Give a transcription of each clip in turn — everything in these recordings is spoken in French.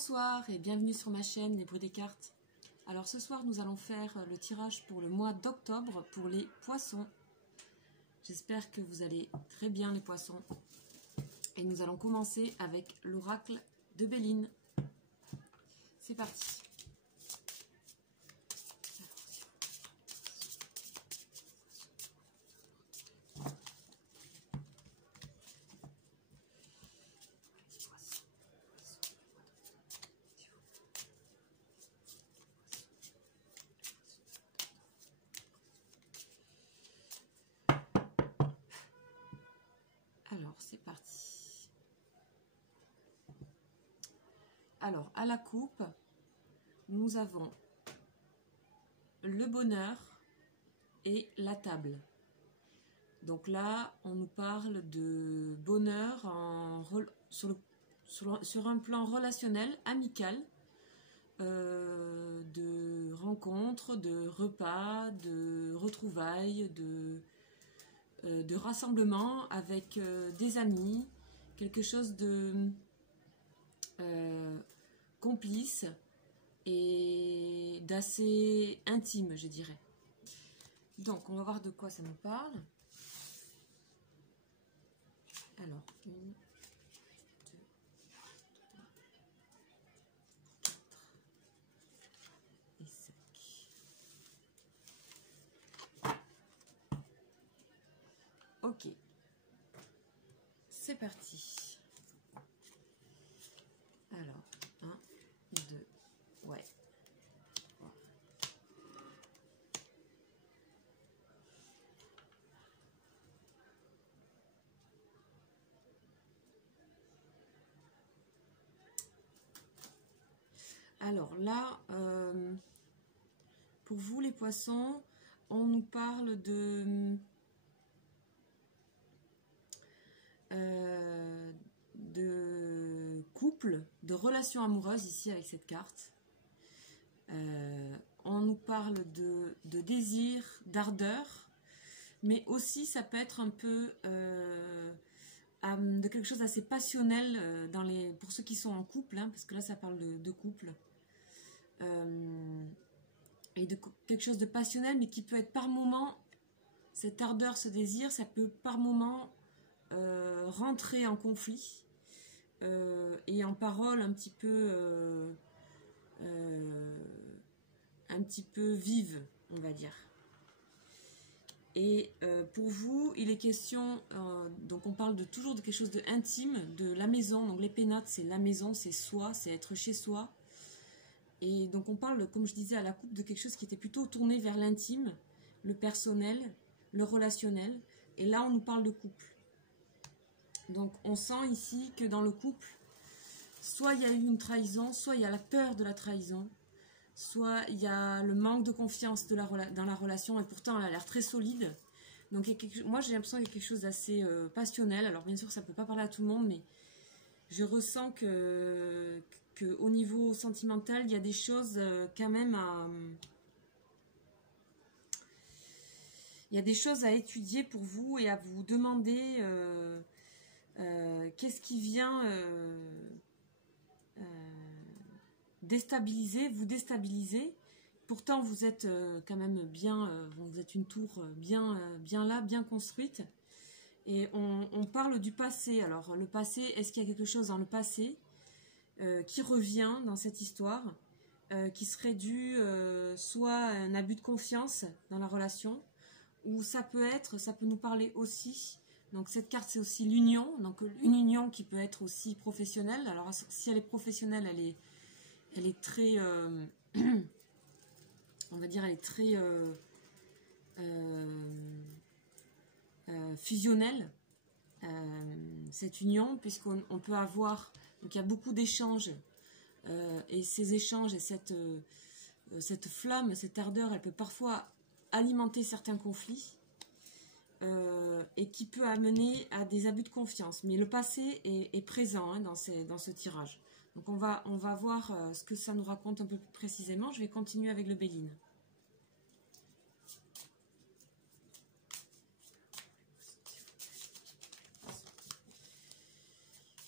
Bonsoir et bienvenue sur ma chaîne Les Bruits des Cartes. Alors ce soir nous allons faire le tirage pour le mois d'octobre pour les poissons. J'espère que vous allez très bien les poissons. Et nous allons commencer avec l'oracle de Béline. C'est parti. Alors, c'est parti. Alors, à la coupe, nous avons le bonheur et la table. Donc là, on nous parle de bonheur sur un plan relationnel, amical, de rencontres, de repas, de retrouvailles, de rassemblement avec des amis, quelque chose de complice et d'assez intime, je dirais. Donc, on va voir de quoi ça nous parle. Alors, 1, 2, 3, 4 et 5. Ok, c'est parti. Alors, 1, 2, ouais. 3. Alors là, pour vous les poissons, on nous parle de couple, de relations amoureuses ici avec cette carte. On nous parle de désir, d'ardeur, mais aussi ça peut être un peu de quelque chose d'assez passionnel pour ceux qui sont en couple, hein, parce que là ça parle de couple. Et de quelque chose de passionnel, mais qui peut être par moment, cette ardeur, ce désir, ça peut par moment rentrer en conflit et en parole un petit peu vive, on va dire. Et pour vous, il est question, donc on parle toujours de quelque chose de intime, de la maison. Donc les pénates, c'est la maison, c'est soi, c'est être chez soi. Et donc on parle, comme je disais à la coupe, de quelque chose qui était plutôt tourné vers l'intime, le personnel, le relationnel. Et là, on nous parle de couple. Donc on sent ici que dans le couple, soit il y a eu une trahison, soit il y a la peur de la trahison, soit il y a le manque de confiance dans la relation, et pourtant elle a l'air très solide. Donc moi j'ai l'impression qu'il y a quelque chose d'assez passionnel. Alors bien sûr ça ne peut pas parler à tout le monde, mais je ressens que au niveau sentimental, il y a des choses quand même il y a des choses à étudier pour vous et à vous demander qu'est-ce qui vient vous déstabiliser. Pourtant, vous êtes quand même bien, vous êtes une tour bien là, bien construite. Et on parle du passé. Alors, le passé, est-ce qu'il y a quelque chose dans le passé qui revient dans cette histoire, qui serait dû soit à un abus de confiance dans la relation, ou ça peut nous parler aussi. Donc cette carte c'est aussi l'union, donc une union qui peut être aussi professionnelle. Alors si elle est professionnelle, elle est très, on va dire, elle est très fusionnelle, cette union, puisqu'on peut avoir, donc il y a beaucoup d'échanges, et ces échanges et cette flamme, cette ardeur, elle peut parfois alimenter certains conflits, et qui peut amener à des abus de confiance. Mais le passé est présent, hein, dans ce tirage. Donc on va voir ce que ça nous raconte un peu plus précisément. Je vais continuer avec le Béline.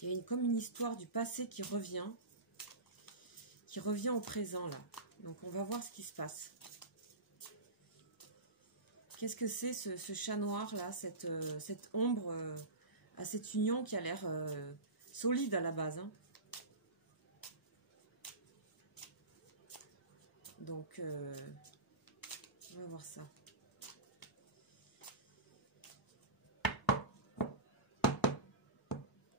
Il y a comme une histoire du passé qui revient. qui revient au présent là. Donc on va voir ce qui se passe. Qu'est-ce que c'est ce chat noir là, cette ombre à cette union qui a l'air solide à la base, hein. Donc on va voir ça.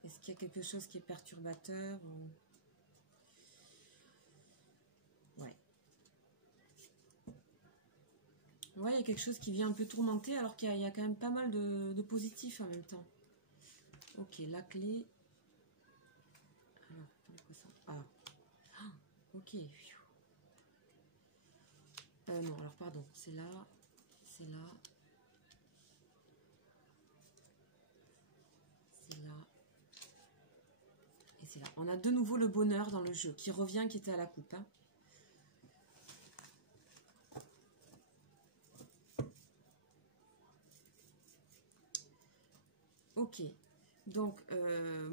Est-ce qu'il y a quelque chose qui est perturbateur ou... Ouais. Ouais, il y a quelque chose qui vient un peu tourmenter alors qu'il y a quand même pas mal de positifs en même temps. Ok, la clé. Alors, pourquoi ça? Ah. Ah, ok. Non, alors pardon, c'est là, c'est là, c'est là, et c'est là. On a de nouveau le bonheur dans le jeu qui revient, qui était à la coupe, hein. Ok, donc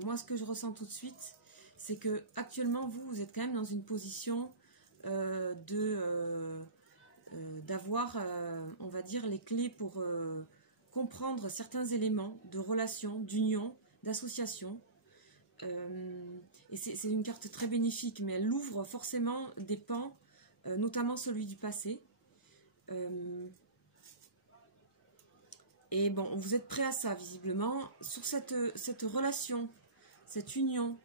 moi ce que je ressens tout de suite, c'est que actuellement vous êtes quand même dans une position d'avoir, on va dire, les clés pour comprendre certains éléments de relation, d'union, d'association. Et c'est une carte très bénéfique, mais elle ouvre forcément des pans, notamment celui du passé. Et bon, vous êtes prêt à ça, visiblement. Sur cette relation, cette union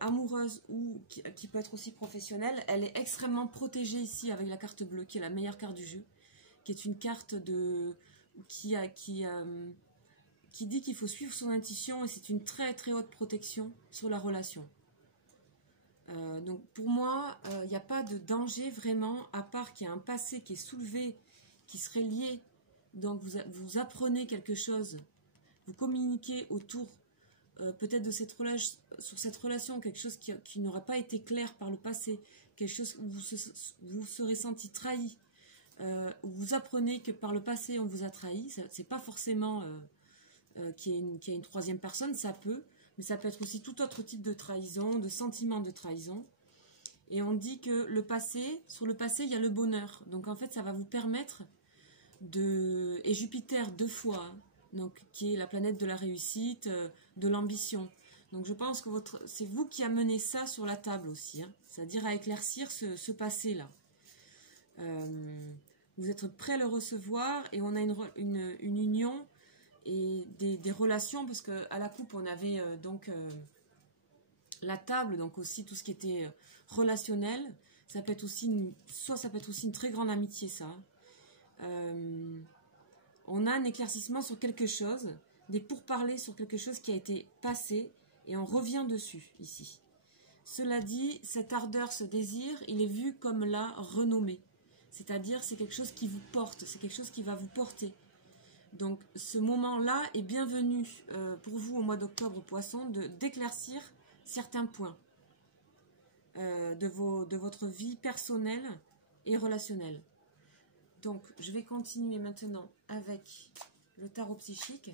amoureuse ou qui peut être aussi professionnelle, elle est extrêmement protégée ici avec la carte bleue, qui est la meilleure carte du jeu, qui est une carte qui dit qu'il faut suivre son intuition, et c'est une très très haute protection sur la relation. Donc pour moi, il n'y a pas de danger vraiment, à part qu'il y a un passé qui est soulevé, qui serait lié. Donc vous apprenez quelque chose, vous communiquez autour peut-être de sur cette relation, quelque chose qui n'aurait pas été clair par le passé, quelque chose où vous serez senti trahi, où vous apprenez que par le passé on vous a trahi. C'est pas forcément qu'il y ait une troisième personne, ça peut, mais ça peut être aussi tout autre type de trahison, de sentiment de trahison. Et on dit que sur le passé il y a le bonheur, donc en fait ça va vous permettre et Jupiter 2 fois, hein, donc qui est la planète de la réussite, de l'ambition. Donc je pense que c'est vous qui amenez ça sur la table aussi, hein, c'est-à-dire à éclaircir ce passé-là. Vous êtes prêt à le recevoir, et on a une union et des relations, parce qu'à la coupe on avait la table, donc aussi tout ce qui était relationnel. Ça peut être aussi ça peut être aussi une très grande amitié, ça. On a un éclaircissement sur quelque chose, des pourparlers sur quelque chose qui a été passé, et on revient dessus ici. Cela dit, cette ardeur, ce désir, il est vu comme la renommée, c'est-à-dire c'est quelque chose qui vous porte, c'est quelque chose qui va vous porter. Donc ce moment-là est bienvenu pour vous au mois d'octobre, Poisson, d'éclaircir certains points de votre vie personnelle et relationnelle. Donc, je vais continuer maintenant avec le tarot psychique.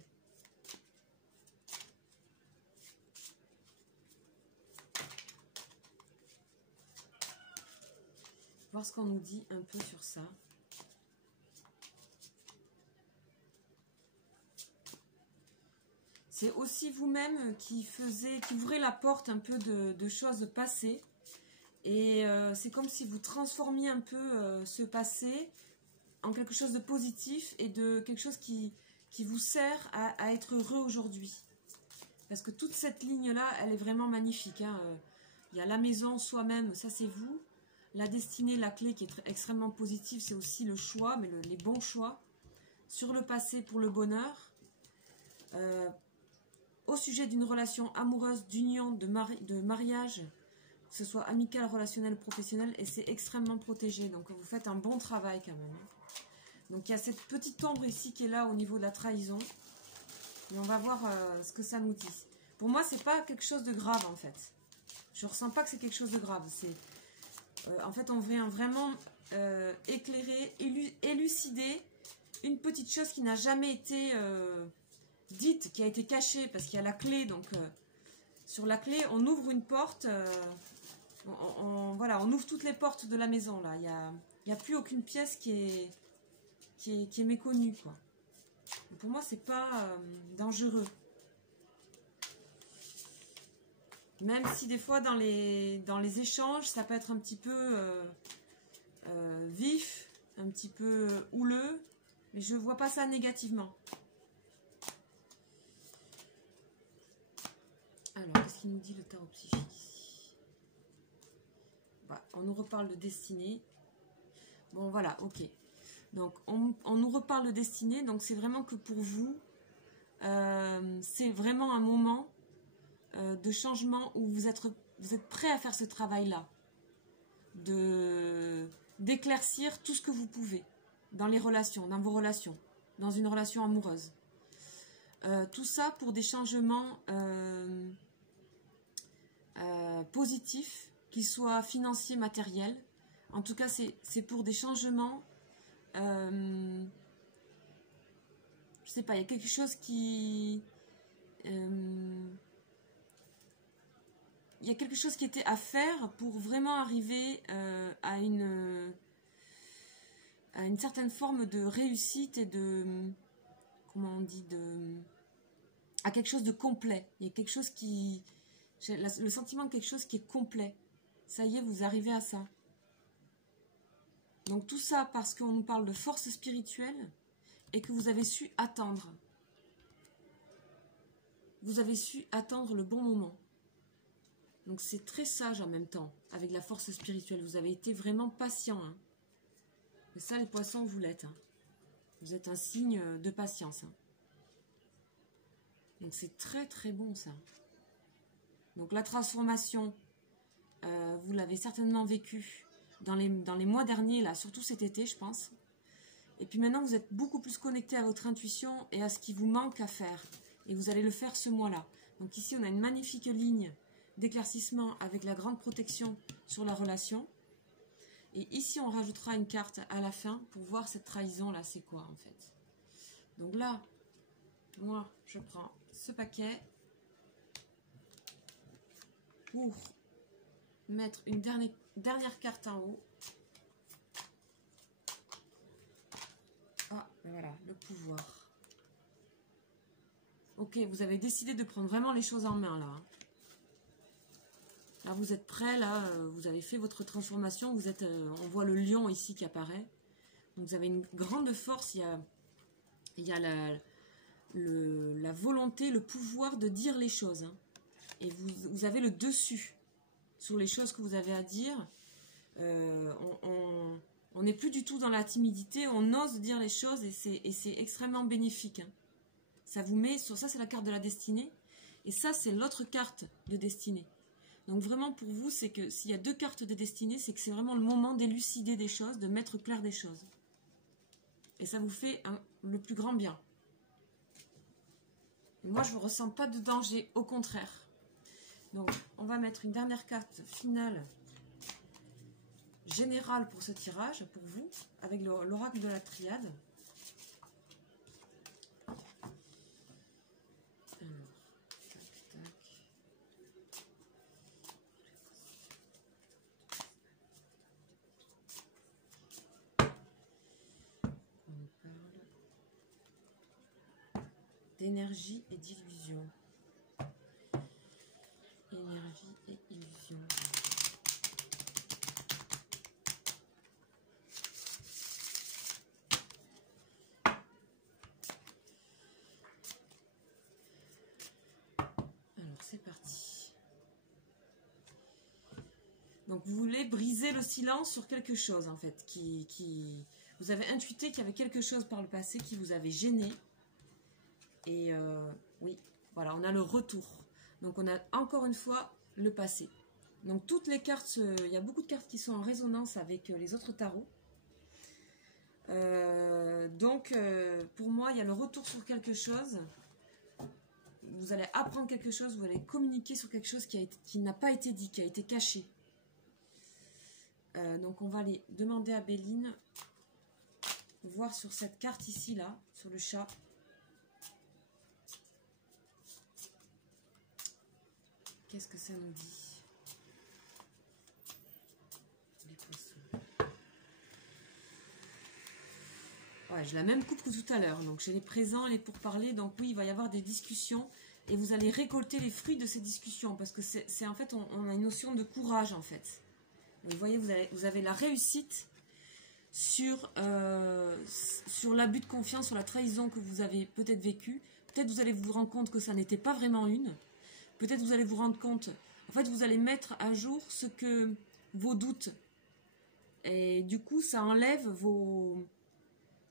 Voir ce qu'on nous dit un peu sur ça. C'est aussi vous-même qui ouvrez la porte un peu de choses passées. Et c'est comme si vous transformiez un peu ce passé en quelque chose de positif et de quelque chose qui vous sert à être heureux aujourd'hui. Parce que toute cette ligne-là, elle est vraiment magnifique, hein. Il y a la maison, soi-même, ça c'est vous. La destinée, la clé qui est extrêmement positive, c'est aussi le choix, mais les bons choix. Sur le passé pour le bonheur. Au sujet d'une relation amoureuse, d'union, de mariage, que ce soit amical, relationnel, professionnel, et c'est extrêmement protégé. Donc vous faites un bon travail quand même. Donc il y a cette petite ombre ici qui est là au niveau de la trahison. Et on va voir ce que ça nous dit. Pour moi, c'est pas quelque chose de grave en fait. Je ressens pas que c'est quelque chose de grave. En fait, on vient vraiment éclairer, élucider une petite chose qui n'a jamais été dite, qui a été cachée, parce qu'il y a la clé. Donc sur la clé, on ouvre une porte Voilà, on ouvre toutes les portes de la maison, là. Il n'y a plus aucune pièce qui est méconnue, quoi. Pour moi, c'est pas dangereux. Même si des fois, dans les échanges, ça peut être un petit peu vif, un petit peu houleux, mais je vois pas ça négativement. Alors, qu'est-ce qu'il nous dit le tarot psychique ici? Bah, on nous reparle de destinée. Bon, voilà, ok. Donc, on nous reparle de destinée. Donc, c'est vraiment que pour vous, c'est vraiment un moment de changement où vous êtes prêt à faire ce travail-là. D'éclaircir tout ce que vous pouvez dans les relations, dans vos relations, dans une relation amoureuse. Tout ça pour des changements positifs, qu'ils soient financiers, matériels. En tout cas, c'est pour des changements. Je sais pas, il y a quelque chose qui... il y a quelque chose qui était à faire pour vraiment arriver à une certaine forme de réussite et de... Comment on dit, à quelque chose de complet. Il y a quelque chose qui... J'ai le sentiment de quelque chose qui est complet. Ça y est, vous arrivez à ça. Donc tout ça parce qu'on nous parle de force spirituelle et que vous avez su attendre. Vous avez su attendre le bon moment. Donc c'est très sage en même temps, avec la force spirituelle. Vous avez été vraiment patient. Hein. Et ça, les poissons, vous l'êtes. Hein. Vous êtes un signe de patience. Hein. Donc c'est très très bon ça. Donc la transformation, vous l'avez certainement vécue dans les mois derniers, là, surtout cet été, je pense. Et puis maintenant, vous êtes beaucoup plus connecté à votre intuition et à ce qui vous manque à faire. Et vous allez le faire ce mois-là. Donc ici, on a une magnifique ligne d'éclaircissement avec la grande protection sur la relation. Et ici, on rajoutera une carte à la fin pour voir cette trahison-là, c'est quoi en fait. Donc là, moi, je prends ce paquet pour mettre une dernière carte en haut. Ah, ben voilà, le pouvoir. Ok, vous avez décidé de prendre vraiment les choses en main, là. Là, vous êtes prêts, là, vous avez fait votre transformation. Vous êtes, on voit le lion ici qui apparaît. Donc, vous avez une grande force. Il y a la volonté, le pouvoir de dire les choses. Hein. Et vous avez le dessus sur les choses que vous avez à dire. On n'est plus du tout dans la timidité. On ose dire les choses et c'est extrêmement bénéfique. Hein. Ça vous met sur ça, c'est la carte de la destinée. Et ça, c'est l'autre carte de destinée. Donc vraiment pour vous, c'est que s'il y a deux cartes de destinée, c'est que c'est vraiment le moment d'élucider des choses, de mettre clair des choses. Et ça vous fait le plus grand bien. Et moi, je ne ressens pas de danger, au contraire. Donc, on va mettre une dernière carte finale générale pour ce tirage, pour vous, avec l'oracle de la triade. D'énergie et d'illusion. Énergie et illusion. Alors c'est parti. Donc vous voulez briser le silence sur quelque chose en fait, vous avez intuité qu'il y avait quelque chose par le passé qui vous avait gêné. Et oui, voilà, on a le retour. Donc on a encore une fois le passé. Donc toutes les cartes, il y a beaucoup de cartes qui sont en résonance avec les autres tarots. Donc pour moi, il y a le retour sur quelque chose. Vous allez apprendre quelque chose, vous allez communiquer sur quelque chose qui n'a pas été dit, qui a été caché. Donc on va aller demander à Béline, voir sur cette carte ici, là, sur le chat. Qu'est-ce que ça nous dit? Ouais, j'ai la même coupe que tout à l'heure. Donc j'ai les présents, les pourparlers. Donc oui, il va y avoir des discussions. Et vous allez récolter les fruits de ces discussions. Parce que c'est en fait, on a une notion de courage en fait. Vous voyez, vous avez la réussite sur l'abus de confiance, sur la trahison que vous avez peut-être vécue. Peut-être vous allez vous rendre compte que ça n'était pas vraiment une. Peut-être vous allez vous rendre compte... En fait, vous allez mettre à jour ce que vos doutes. Et du coup, ça enlève vos...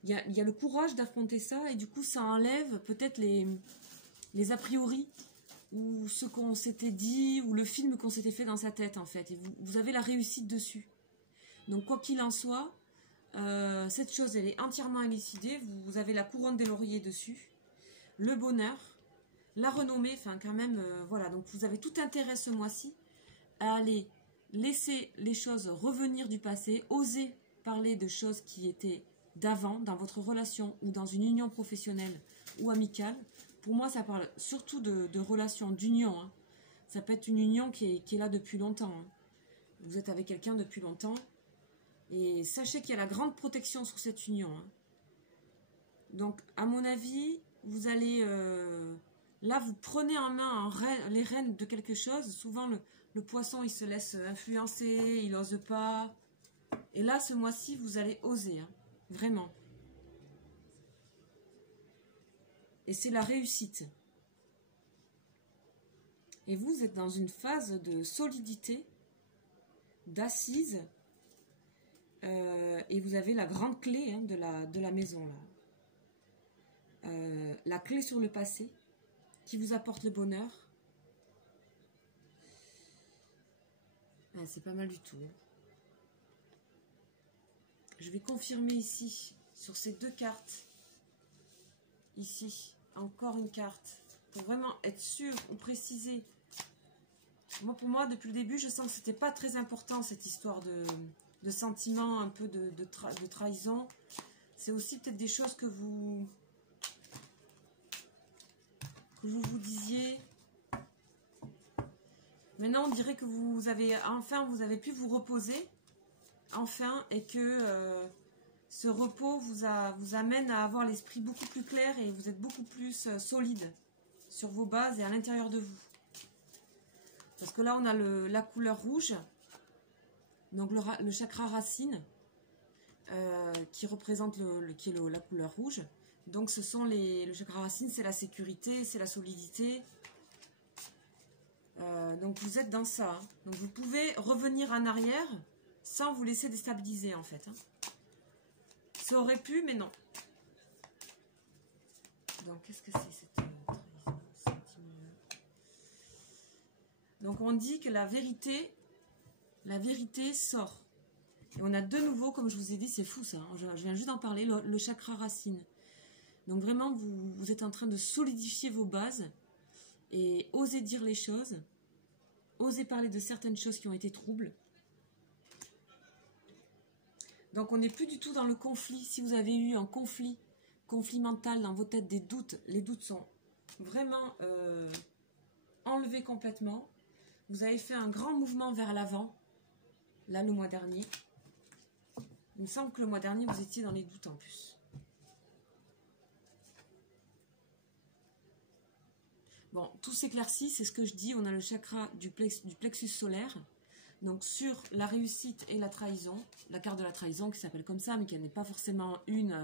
Il y a le courage d'affronter ça. Et du coup, ça enlève peut-être les a priori. Ou ce qu'on s'était dit. Ou le film qu'on s'était fait dans sa tête, en fait. Et vous avez la réussite dessus. Donc, quoi qu'il en soit, cette chose, elle est entièrement élucidée. Vous avez la couronne des lauriers dessus. Le bonheur. La renommée, enfin quand même, voilà. Donc vous avez tout intérêt ce mois-ci à aller laisser les choses revenir du passé, oser parler de choses qui étaient d'avant, dans votre relation ou dans une union professionnelle ou amicale. Pour moi, ça parle surtout de relations, d'union. Hein. Ça peut être une union qui est là depuis longtemps. Hein. Vous êtes avec quelqu'un depuis longtemps. Et sachez qu'il y a la grande protection sur cette union. Hein. Donc, à mon avis, vous allez... Là, vous prenez en main les rênes de quelque chose. Souvent, le poisson, il se laisse influencer, il n'ose pas. Et là, ce mois-ci, vous allez oser. Hein, vraiment. Et c'est la réussite. Et vous êtes dans une phase de solidité, d'assise. Et vous avez la grande clé hein, de la maison. Là. La clé sur le passé. Qui vous apporte le bonheur. Ah, c'est pas mal du tout. Je vais confirmer ici, sur ces deux cartes. Ici, encore une carte. Pour vraiment être sûr ou préciser. Moi, pour moi, depuis le début, je sens que c'était pas très important, cette histoire de sentiment, un peu de trahison. C'est aussi peut-être des choses que vous disiez. Maintenant, on dirait que vous avez pu vous reposer, enfin, et que ce repos vous amène à avoir l'esprit beaucoup plus clair et vous êtes beaucoup plus solide sur vos bases et à l'intérieur de vous. Parce que là, on a la couleur rouge, donc le chakra racine, qui représente la couleur rouge. Donc ce sont le chakra racine, c'est la sécurité, c'est la solidité. Donc vous êtes dans ça. Hein. Donc vous pouvez revenir en arrière sans vous laisser déstabiliser en fait. Hein. Ça aurait pu, mais non. Donc qu'est-ce que c'est cette trahison? Donc on dit que la vérité sort. Et on a de nouveau, comme je vous ai dit, c'est fou ça. Hein. Je viens juste d'en parler, le chakra racine. Donc vraiment, vous êtes en train de solidifier vos bases et oser dire les choses, oser parler de certaines choses qui ont été troubles. Donc on n'est plus du tout dans le conflit. Si vous avez eu un conflit mental dans vos têtes, des doutes, les doutes sont vraiment enlevés complètement. Vous avez fait un grand mouvement vers l'avant, là le mois dernier. Il me semble que le mois dernier, vous étiez dans les doutes en plus. Bon, tout s'éclaircit, c'est ce que je dis, on a le chakra du plexus solaire, donc sur la réussite et la trahison, la carte de la trahison qui s'appelle comme ça, mais qui n'est pas forcément une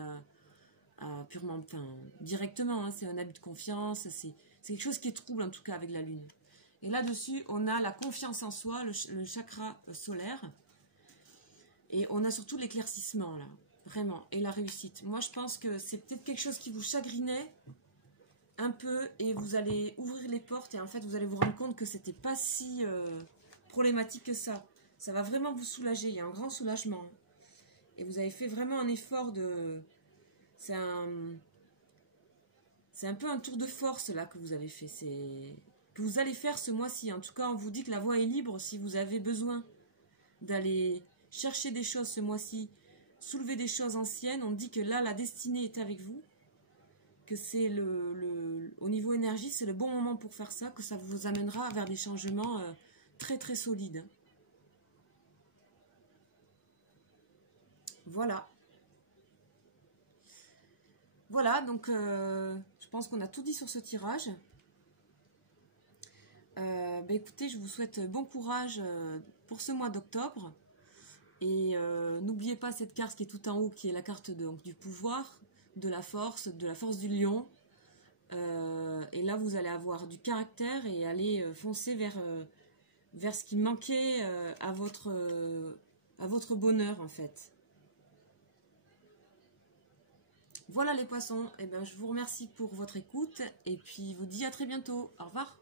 purement, enfin, directement, hein, c'est un abus de confiance, c'est quelque chose qui est trouble en tout cas avec la lune. Et là-dessus, on a la confiance en soi, le chakra solaire, et on a surtout l'éclaircissement là, vraiment, et la réussite. Moi je pense que c'est peut-être quelque chose qui vous chagrinait, un peu, et vous allez ouvrir les portes et en fait vous allez vous rendre compte que c'était pas si problématique que ça. Ça va vraiment vous soulager, il y a un grand soulagement. Et vous avez fait vraiment un effort de... C'est un peu un tour de force là que vous avez fait, que vous allez faire ce mois-ci. En tout cas, on vous dit que la voie est libre si vous avez besoin d'aller chercher des choses ce mois-ci, soulever des choses anciennes. On dit que là, la destinée est avec vous. Que c'est au niveau énergie, c'est le bon moment pour faire ça, que ça vous amènera vers des changements très très solides. Voilà. Voilà, donc je pense qu'on a tout dit sur ce tirage. Écoutez, je vous souhaite bon courage pour ce mois d'octobre. Et n'oubliez pas cette carte qui est tout en haut, qui est la carte donc, du pouvoir, de la force du lion. Et là, vous allez avoir du caractère et aller foncer vers ce qui manquait à votre bonheur, en fait. Voilà les poissons, et ben, je vous remercie pour votre écoute et puis vous dis à très bientôt. Au revoir.